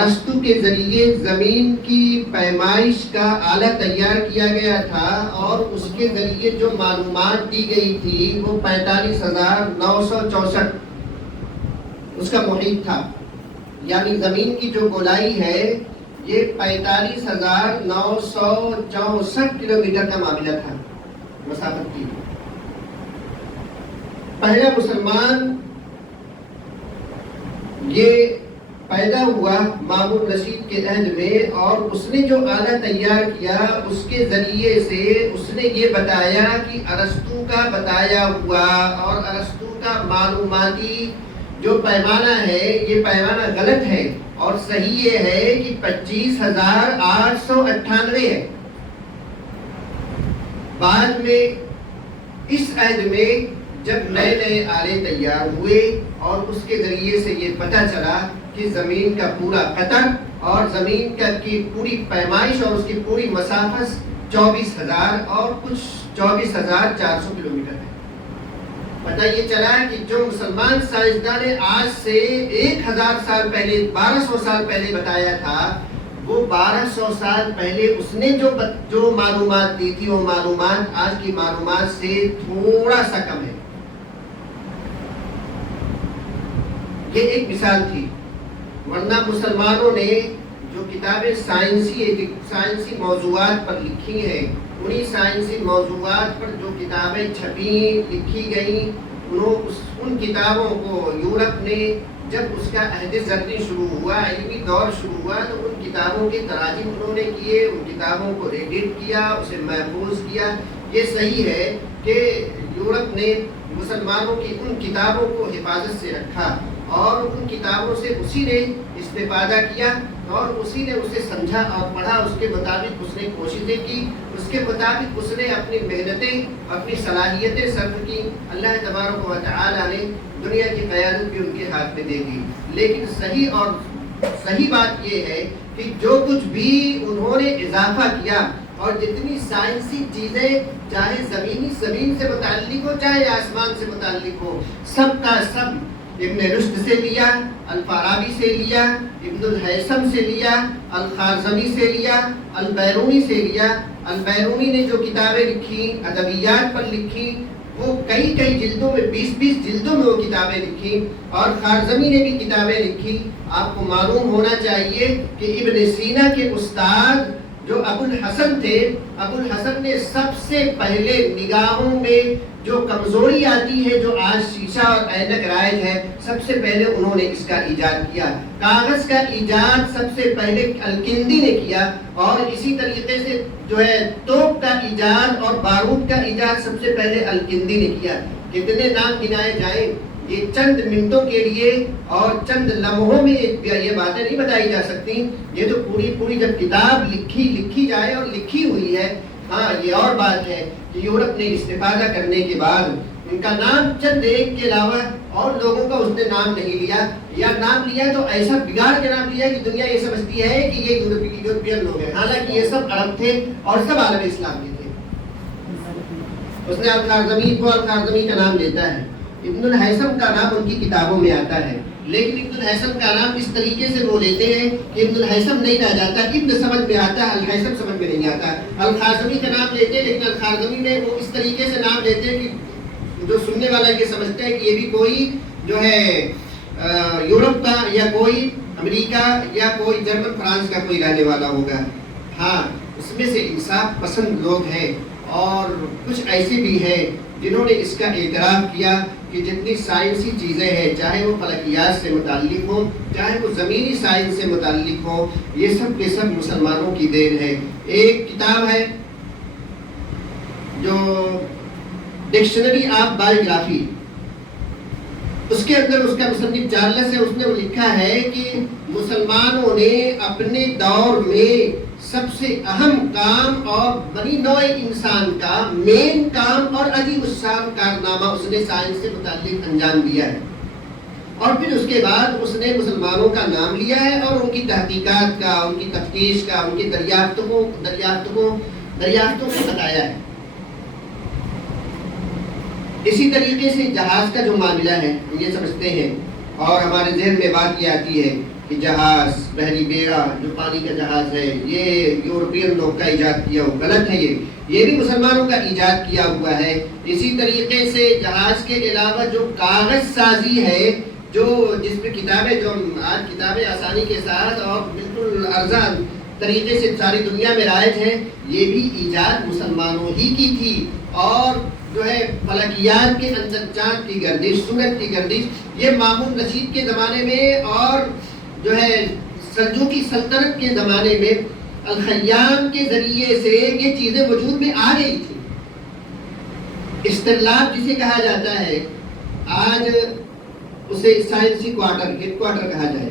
ارسطو کے ذریعے زمین کی پیمائش کا آلہ تیار کیا گیا تھا اور اس کے ذریعے جو معلومات دی گئی تھی وہ 45,964 اس کا محیط تھا. یعنی زمین کی جو گولائی ہے یہ 45,964 کلومیٹر کا معاملہ تھا مسافت کی. پہلا مسلمان یہ پیدا ہوا مامون رشید کے عہد میں، اور اس نے جو آلہ تیار کیا اس کے ذریعے سے اس نے یہ بتایا کہ ارسطو کا بتایا ہوا اور ارسطو کا معلوماتی جو پیمانہ ہے یہ پیمانہ غلط ہے، اور صحیح یہ ہے کہ 25,898 ہے. بعد میں اس عہد میں جب نئے نئے آلے تیار ہوئے اور اس کے ذریعے سے یہ پتہ چلا کہ زمین کا پورا قطر اور زمین کی پوری پیمائش اور اس کی پوری مسافت 24,000 اور کچھ 24,400 کلومیٹر ہے. پتہ یہ چلا کہ جو مسلمان سائنسداں نے آج سے 1,000 سال پہلے 1200 سال پہلے بتایا تھا، وہ 1200 سال پہلے اس نے جو معلومات دی تھی وہ معلومات آج کی معلومات سے تھوڑا سا کم ہے. یہ ایک مثال تھی، ورنہ مسلمانوں نے جو کتابیں سائنسی موضوعات پر لکھی ہیں، انہی سائنسی موضوعات پر جو کتابیں چھپی لکھی گئیں، ان کتابوں کو یورپ نے جب اس کا عہد زرعی شروع ہوا، علمی دور شروع ہوا، تو ان کتابوں کے تراجم انہوں نے کیے، ان کتابوں کو ایڈٹ کیا، اسے محفوظ کیا. یہ صحیح ہے کہ یورپ نے مسلمانوں کی ان کتابوں کو حفاظت سے رکھا اور ان کتابوں سے اسی نے استفادہ کیا اور اسی نے اسے سمجھا اور پڑھا، اس کے مطابق اس نے کوششیں کی، اس کے مطابق اس نے اپنی محنتیں اپنی صلاحیتیں صرف کی. اللہ تبارک و تعالی نے دنیا کی قیادت بھی ان کے ہاتھ میں دے دی. لیکن صحیح بات یہ ہے کہ جو کچھ بھی انہوں نے اضافہ کیا اور جتنی سائنسی چیزیں چاہے زمین سے متعلق ہو چاہے آسمان سے متعلق ہو، سب کا سب ابن رشد سے لیا، الفارابی سے لیا، ابن الہیثم سے لیا، الخارزمی سے لیا، البیرونی سے لیا. البیرونی نے جو کتابیں لکھی ادبیات پر لکھی وہ کئی جلدوں میں 20 جلدوں میں وہ کتابیں لکھی، اور خارزمی نے بھی کتابیں لکھی. آپ کو معلوم ہونا چاہیے کہ ابن سینا کے استاد جو ابو الحسن تھے، ابو الحسن نے سب سے پہلے نگاہوں میں جو کمزوری آتی ہے، جو آج شیشہ اور اینک رائج ہے، سب سے پہلے انہوں نے اس کا ایجاد کیا. کاغذ کا ایجاد سب سے پہلے الکندی نے کیا، اور اسی طریقے سے جو ہے توپ کا ایجاد اور بارود کا ایجاد سب سے پہلے الکندی نے کیا. کتنے نام گنائے جائیں، یہ چند منٹوں کے لیے اور چند لمحوں میں یہ باتیں نہیں بتائی جا سکتی. یہ تو پوری جب کتاب لکھی جائے اور لکھی ہوئی ہے. ہاں، یہ اور بات ہے کہ یورپ نے استفادہ کرنے کے بعد ان کا نام چند ایک کے علاوہ اور لوگوں کا اس نے نام نہیں لیا، یا نام لیا تو ایسا بگاڑ کے نام لیا کہ دنیا یہ سمجھتی ہے کہ یہ یورپین لوگ ہیں، حالانکہ یہ سب عرب تھے اور سب عالم اسلام کے تھے. اس نے الخارزمی کا نام لیتا ہے. ابن الہیثم کا نام ان کی کتابوں میں آتا ہے، لیکن ابن الہیثم کا نام اس طریقے سے وہ لیتے ہیں کہ ابن الہیثم نہیں رہ جاتا، ابن سمجھ میں آتا ہے، الہیثم سمجھ میں نہیں آتا. الخارزمی کا نام لیتے ہیں، لیکن الخارزمی میں وہ اس طریقے سے نام لیتے ہیں کہ جو سننے والا یہ سمجھتا ہے کہ یہ بھی کوئی جو ہے یورپ کا یا کوئی امریکہ یا کوئی جرمن فرانس کا کوئی رہنے والا ہوگا. ہاں، اس میں سے انصاف پسند لوگ ہیں اور کچھ ایسے بھی ہیں جنہوں نے اس کا اعتراف کیا کہ جتنی سائنسی چیزیں ہیں، چاہے وہ فلکیات سے متعلق ہوں، چاہے وہ زمینی سائنس سے متعلق ہوں، یہ سب کے سب مسلمانوں کی دین ہے. ایک کتاب ہے جو ڈکشنری آف بایوگرافی، اس کے اندر اس کا مصنف چارلس ہے، اس نے وہ لکھا ہے کہ مسلمانوں نے اپنے دور میں سب سے اہم کام اور بنی نوع انسان کا مین کام اور عظیم الشان کارنامہ اس نے سائنس سے متعلق انجام دیا ہے. اور پھر اس کے بعد اس نے مسلمانوں کا نام لیا ہے اور ان کی تحقیقات کا، ان کی تفتیش کا، ان کی دریافتوں کو بتایا ہے. اسی طریقے سے جہاز کا جو معاملہ ہے ہم یہ سمجھتے ہیں اور ہمارے ذہن میں بات یہ آتی ہے کہ جہاز، بحری بیڑا جو پانی کا جہاز ہے، یہ یورپین لوگ کا ایجاد کیا ہوا، غلط ہے یہ بھی مسلمانوں کا ایجاد کیا ہوا ہے۔ اسی طریقے سے جہاز کے علاوہ جو کاغذ سازی ہے، جو جس پہ کتابیں، جو آج کتابیں آسانی کے ساتھ اور بالکل ارزان طریقے سے ساری دنیا میں رائج ہیں، یہ بھی ایجاد مسلمانوں ہی کی تھی۔ اور جو ہے فلکیات کے اندر چاند کی گردش، سورج کی گردش، یہ مامون رشید کے زمانے میں اور جو ہے سلجوقی سلطنت کے زمانے میں الخیام کے ذریعے سے یہ چیزیں وجود میں آ گئی تھی۔ استرلاب جسے کہا جاتا ہے، آج اسے سائنسی کوارٹر، ہیڈ کوارٹر کہا جائے،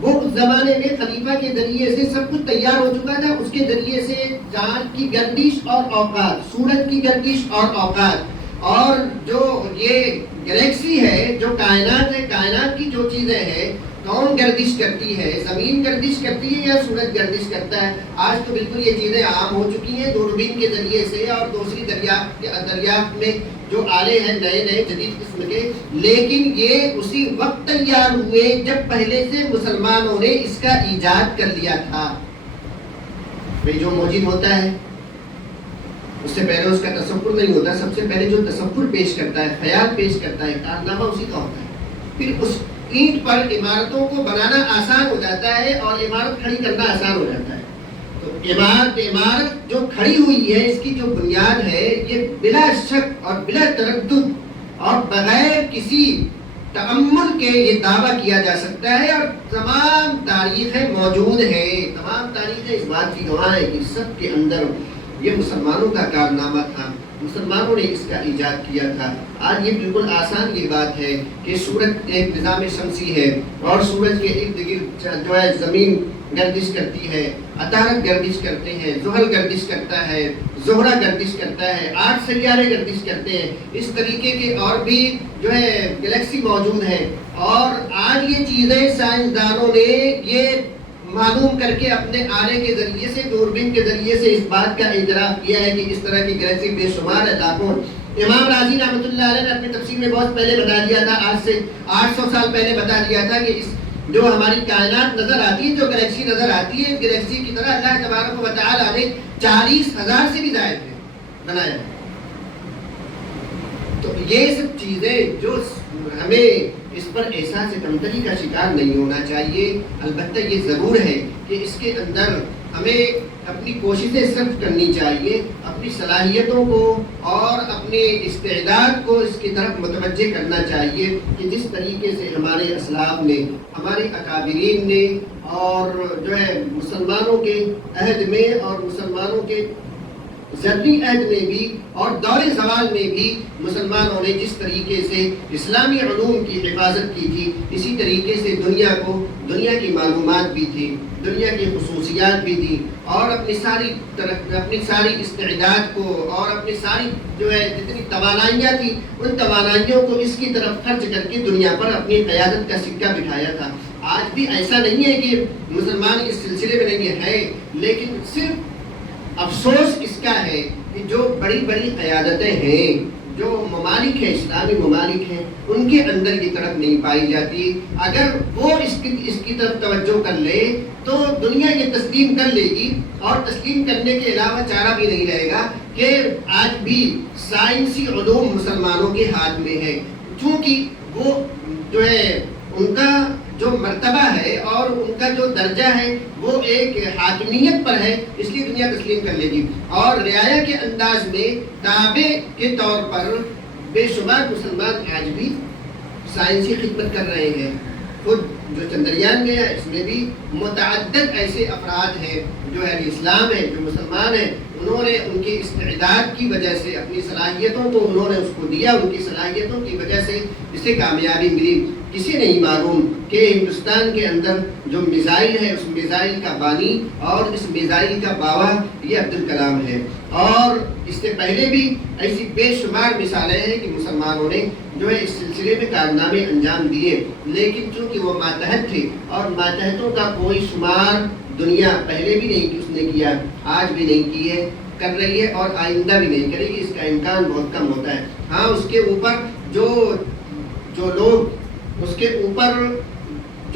وہ اس زمانے میں خلیفہ کے ذریعے سے سب کچھ تیار ہو چکا تھا۔ اس کے ذریعے سے چاند کی گردش اور اوقات، سورج کی گردش اور اوقات، اور جو یہ گلیکسی ہے، جو کائنات ہے، کائنات کی جو چیزیں ہیں، کون گردش کرتی ہے، زمین گردش کرتی ہے یا سورج گردش کرتا ہے، آج تو بالکل یہ چیزیں عام ہو چکی ہیں دوربین کے ذریعے سے اور دوسری دریافت میں جو آلے ہیں نئے نئے جدید قسم کے، لیکن یہ اسی وقت تیار ہوئے جب پہلے سے مسلمانوں نے اس کا ایجاد کر لیا تھا۔ جو موجود ہوتا ہے اس سے پہلے اس کا تصور نہیں ہوتا، سب سے پہلے جو تصور پیش کرتا ہے، خیال پیش کرتا ہے، کارنامہ اسی کا ہوتا ہے، پھر اس اینٹ پر عمارتوں کو بنانا آسان ہو جاتا ہے اور عمارت کھڑی کرنا آسان ہو جاتا ہے۔ تو عمارت جو کھڑی ہوئی ہے، اس کی جو بنیاد ہے، یہ بلا شک اور بلا تردد اور بغیر کسی تأمل کے یہ دعویٰ کیا جا سکتا ہے، اور تمام تاریخیں موجود ہیں، تمام تاریخیں اس بات کی گواہ ہیں کہ سب کے اندر یہ مسلمانوں کا کارنامہ تھا، مسلمانوں نے اس کا ایجاد کیا تھا۔ آج یہ بالکل آسان یہ بات ہے کہ سورج ایک نظام شمسی ہے اور سورج کے ارد گرد جو ہے زمین گردش کرتی ہے، عطارد گردش کرتے ہیں، زحل گردش کرتا ہے، زہرہ گردش کرتا ہے، 8 سیارے گردش کرتے ہیں، اس طریقے کے اور بھی جو ہے گلیکسی موجود ہیں۔ اور آج یہ چیزیں سائنسدانوں نے یہ معلوم کر کے اپنے آلے کے ذریعے سے، دوربین کے ذریعے سے اس بات کا اعتراف کیا ہے کہ اس طرح کی گلیکسی بے شمار ہے، لاکھوں۔ امام راضی رحمۃ اللہ علیہ نے اپنی تفسیر میں بہت پہلے بتا دیا تھا، آج سے 800 سال پہلے بتا دیا تھا کہ اس جو ہماری کائنات نظر آتی ہے، جو گلیکسی نظر آتی ہے، اس گلیکسی کی طرح اللہ تبارک و تعالیٰ نے 40,000 سے بھی زائد ہے بنایا۔ تو یہ سب چیزیں جو ہمیں اس پر احساس کمتری کا شکار نہیں ہونا چاہیے، البتہ یہ ضرور ہے کہ اس کے اندر ہمیں اپنی کوششیں صرف کرنی چاہیے، اپنی صلاحیتوں کو اور اپنے استعداد کو اس کی طرف متوجہ کرنا چاہیے کہ جس طریقے سے ہمارے اسلاف نے، ہمارے اکابرین نے، اور جو ہے مسلمانوں کے عہد میں اور مسلمانوں کے زرعی عہد میں بھی اور دور زوال میں بھی مسلمانوں نے جس طریقے سے اسلامی علوم کی حفاظت کی تھی، اسی طریقے سے دنیا کو، دنیا کی معلومات بھی تھی، دنیا کی خصوصیات بھی تھی، اور اپنی ساری استعداد کو اور اپنی ساری جو ہے جتنی توانائیاں تھی، ان توانائیوں کو اس کی طرف خرچ کر کے دنیا پر اپنی قیادت کا سکہ بٹھایا تھا۔ آج بھی ایسا نہیں ہے کہ مسلمان اس سلسلے میں نہیں ہے، لیکن صرف افسوس اس کا ہے کہ جو بڑی بڑی قیادتیں ہیں، جو ممالک ہیں، اسلامی ممالک ہیں، ان کے اندر یہ طرف نہیں پائی جاتی۔ اگر وہ اس کی طرف توجہ کر لے تو دنیا یہ تسلیم کر لے گی، اور تسلیم کرنے کے علاوہ چارہ بھی نہیں رہے گا کہ آج بھی سائنسی علوم مسلمانوں کے ہاتھ میں ہے، چونکہ وہ جو ہے ان کا جو مرتبہ ہے اور ان کا جو درجہ ہے وہ ایک حاکمیت پر ہے، اس لیے دنیا تسلیم کر لے گی۔ اور رعایا کے انداز میں تابع کے طور پر بے شمار مسلمان آج بھی سائنسی خدمت کر رہے ہیں۔ خود جو چندریان گیا، اس میں بھی متعدد ایسے افراد ہیں جو اہل اسلام ہیں، جو مسلمان ہیں، انہوں نے ان کی استعداد کی وجہ سے اپنی صلاحیتوں کو انہوں نے اس کو دیا، ان کی صلاحیتوں کی وجہ سے اسے کامیابی ملی۔ کسی نہیں معلوم کہ ہندوستان کے اندر جو میزائل ہے، اس میزائل کا بانی اور اس میزائل کا باوا یہ عبدالکلام ہے، اور اس سے پہلے بھی ایسی بے شمار مثالیں ہیں کہ مسلمانوں نے جو ہے اس سلسلے میں کارنامے انجام دیے، لیکن چونکہ وہ ماتحت تھے، اور ماتحتوں کا کوئی شمار دنیا پہلے بھی نہیں اس نے کیا، آج بھی نہیں کی ہے، کر رہی ہے اور آئندہ بھی نہیں کرے گی، اس کا امکان بہت کم ہوتا ہے۔ ہاں، اس کے اوپر جو لوگ اس کے اوپر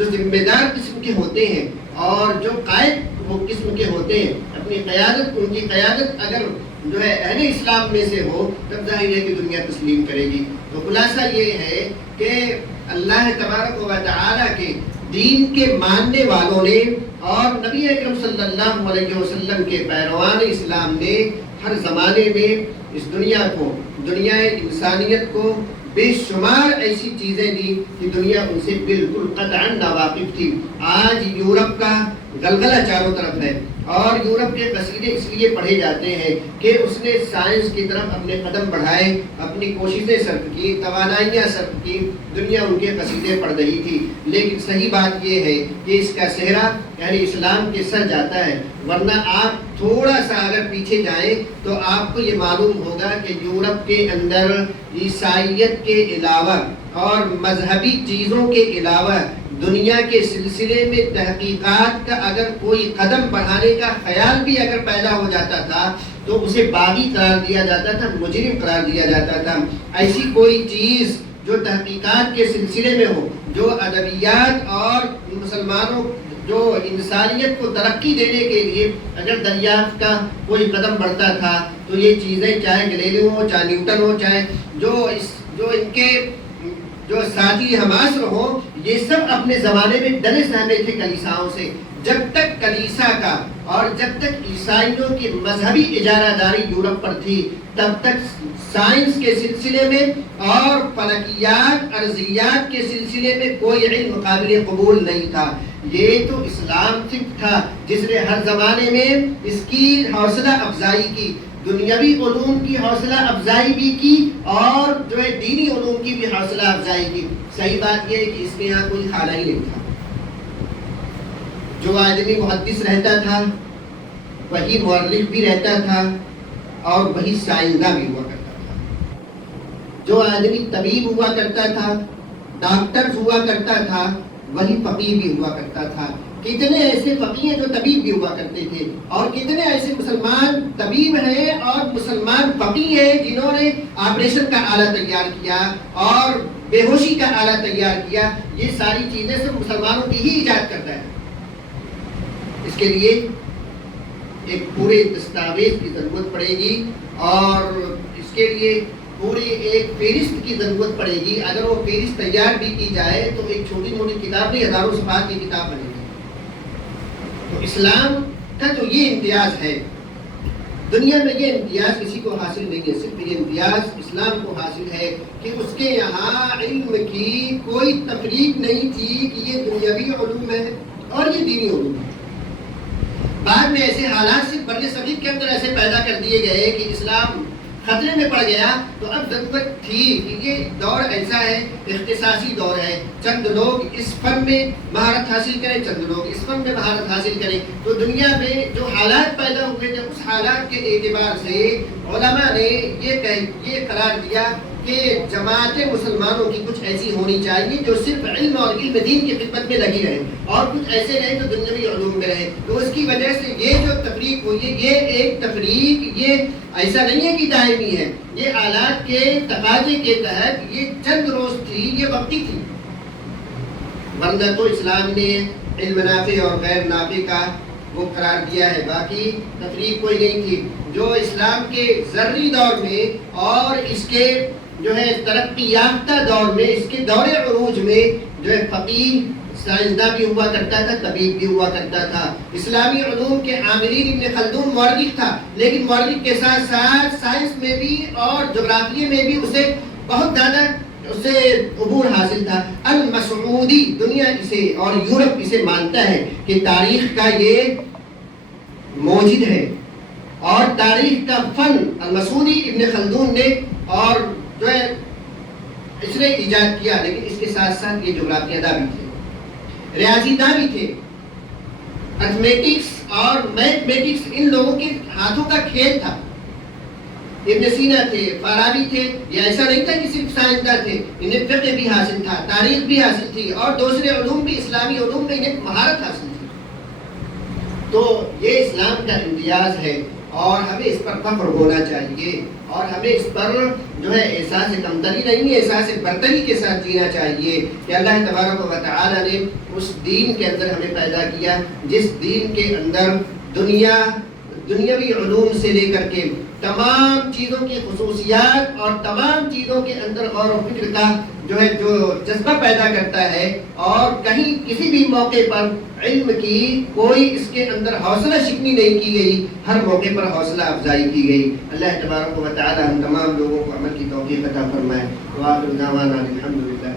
جو ذمہ دار قسم کے ہوتے ہیں اور جو قائد وہ قسم کے ہوتے ہیں، اپنی قیادت ان کی قیادت اگر جو ہے اہل اسلام میں سے ہو تب ظاہر ہے کہ دنیا تسلیم کرے گی۔ تو خلاصہ یہ ہے کہ اللہ تبارک و تعالیٰ کے دین کے ماننے والوں نے اور نبی اکرم صلی اللہ علیہ وسلم کے پیروان اسلام نے ہر زمانے میں اس دنیا کو، دنیا انسانیت کو بے شمار ایسی چیزیں دی کہ دنیا ان سے بالکل قطعاً ناواقف تھی۔ آج یورپ کا غلغلہ چاروں طرف ہے اور یورپ کے قصیدے اس لیے پڑھے جاتے ہیں کہ اس نے سائنس کی طرف اپنے قدم بڑھائے، اپنی کوششیں صرف کی، توانائیاں صرف کی، دنیا ان کے قصیدے پڑھ رہی تھی۔ لیکن صحیح بات یہ ہے کہ اس کا صحرا یعنی اسلام کے سر جاتا ہے، ورنہ آپ تھوڑا سا اگر پیچھے جائیں تو آپ کو یہ معلوم ہوگا کہ یورپ کے اندر عیسائیت کے علاوہ اور مذہبی چیزوں کے علاوہ دنیا کے سلسلے میں تحقیقات کا اگر کوئی قدم بڑھانے کا خیال بھی اگر پیدا ہو جاتا تھا تو اسے باغی قرار دیا جاتا تھا، مجرم قرار دیا جاتا تھا۔ ایسی کوئی چیز جو تحقیقات کے سلسلے میں ہو، جو ادبیات اور مسلمانوں جو انسانیت کو ترقی دینے کے لیے اگر دریافت کا کوئی قدم بڑھتا تھا تو یہ چیزیں چاہے گلیلیو ہو، چاہے نیوٹن ہو، چاہے جو ان کے جو ساتھی ہم عصر ہوں، یہ سب اپنے زمانے میں ڈرے سہمے تھے کلیساؤں سے۔ جب تک کلیسا کا اور جب تک عیسائیوں کی مذہبی اجارہ داری یورپ پر تھی تب تک سائنس کے سلسلے میں اور فلکیات ارضیات کے سلسلے میں کوئی علم قابل قبول نہیں تھا۔ یہ تو اسلام صرف تھا جس نے ہر زمانے میں اس کی حوصلہ افزائی کی، دنیاوی علوم کی حوصلہ افزائی بھی کی اور جو ہے دینی علوم کی بھی حوصلہ افزائی کی۔ صحیح بات یہ ہے کہ اس کے یہاں کوئی خالہ ہی نہیں تھا۔ جو آدمی محدث رہتا تھا وہی مورخ بھی رہتا تھا اور وہی سائنسداں بھی ہوا کرتا تھا۔ جو آدمی طبیب ہوا کرتا تھا، ڈاکٹر ہوا کرتا تھا، وہی فقیہ بھی ہوا کرتا تھا۔ کتنے ایسے فقیہ ہیں جو طبیب بھی ہوا کرتے تھے اور کتنے ایسے مسلمان طبیب ہیں اور مسلمان فقیہ ہیں جنہوں نے آپریشن کا آلہ تیار کیا اور بے ہوشی کا آلہ تیار کیا۔ یہ ساری چیزیں صرف مسلمانوں کی ہی ایجاد کرتا ہے۔ اس کے لیے ایک پورے دستاویز کی ضرورت پڑے گی اور اس کے لیے پوری ایک فہرست کی ضرورت پڑے گی۔ اگر وہ فہرست تیار بھی کی جائے تو ایک چھوٹی موٹی کتاب نہیں، ہزاروں صفحات کی کتاب بنے گی۔ تو اسلام کا تو یہ امتیاز ہے، دنیا میں یہ امتیاز کسی کو حاصل نہیں ہے، صرف یہ امتیاز اسلام کو حاصل ہے کہ اس کے یہاں علم کی کوئی تفریق نہیں تھی کہ یہ دنیاوی علوم ہے اور یہ دینی علوم ہے۔ بعد میں ایسے حالات سے برِ صغیر کے اندر ایسے پیدا کر دیے گئے کہ اسلام خطرے میں پڑ گیا، تو اب ضرورت تھی کہ یہ دور ایسا ہے، اختصاصی دور ہے، چند لوگ اس فن میں مہارت حاصل کریں، چند لوگ اس فن میں مہارت حاصل کریں۔ تو دنیا میں جو حالات پیدا ہوئے تھے اس حالات کے اعتبار سے علماء نے یہ قرار دیا کہ جماعت مسلمانوں کی کچھ ایسی ہونی چاہیے جو صرف علم اور علم دین کی خدمت میں لگی رہے اور کچھ ایسے رہے جو دنیاوی علوم میں رہے۔ تو اس کی وجہ سے یہ جو تفریق ہوئی ہے، یہ ایک تفریق یہ ایسا نہیں ہے کہ دائمی ہے، یہ حالات کے تقاضے کے تحت یہ چند روز تھی، یہ وقتی تھی، ورنہ تو اسلام نے علم نافع اور غیر نافع کا وہ قرار دیا ہے، باقی تفریق کوئی نہیں تھی۔ جو اسلام کے ذری دور میں اور اس کے جو ہے ترقی یافتہ دور میں، اس کے دور عروج میں جو ہے فقیہ سائنسداں بھی ہوا کرتا تھا، طبیب بھی ہوا کرتا تھا۔ اسلامی علوم کے عاملین ابن خلدون مورخ تھا، لیکن مورخ کے ساتھ ساتھ سائنس میں بھی اور جغرافیے میں بھی اسے بہت زیادہ اسے عبور حاصل تھا۔ المسعودی دنیا اسے اور یورپ اسے مانتا ہے کہ تاریخ کا یہ موجد ہے اور تاریخ کا فن المسعودی ابن خلدون نے اور جو ہے اس نے ایجاد کیا، لیکن اس کے ساتھ ساتھ یہ جغرافیہ داں بھی تھے، ریاضی داں بھی تھے، ارتھمیٹکس اور میتھمیٹکس ان لوگوں کے ہاتھوں کا کھیل تھا۔ ابن سینا تھے، فارابی تھے، یہ ایسا نہیں تھا کہ صرف سائنسداں تھے، انہیں فقہ بھی حاصل تھا، تاریخ بھی حاصل تھی اور دوسرے علوم بھی، اسلامی علوم میں انہیں مہارت حاصل تھی۔ تو یہ اسلام کا امتیاز ہے اور ہمیں اس پر فخر ہونا چاہیے، اور ہمیں اس پر جو ہے احساس کمتری نہیں، احساس برتری کے ساتھ جینا چاہیے کہ اللہ تبارک و تعالی نے اس دین کے اندر ہمیں پیدا کیا جس دین کے اندر دنیاوی علوم سے لے کر کے تمام چیزوں کی خصوصیات اور تمام چیزوں کے اندر غور و فکر کا جو جذبہ پیدا کرتا ہے، اور کہیں کسی بھی موقع پر علم کی کوئی اس کے اندر حوصلہ شکنی نہیں کی گئی، ہر موقع پر حوصلہ افزائی کی گئی۔ اللہ تبارک و تعالی ہم تمام لوگوں کو عمل کی توفیق عطا فرمائے۔ وآخر دعوانا الحمدللہ۔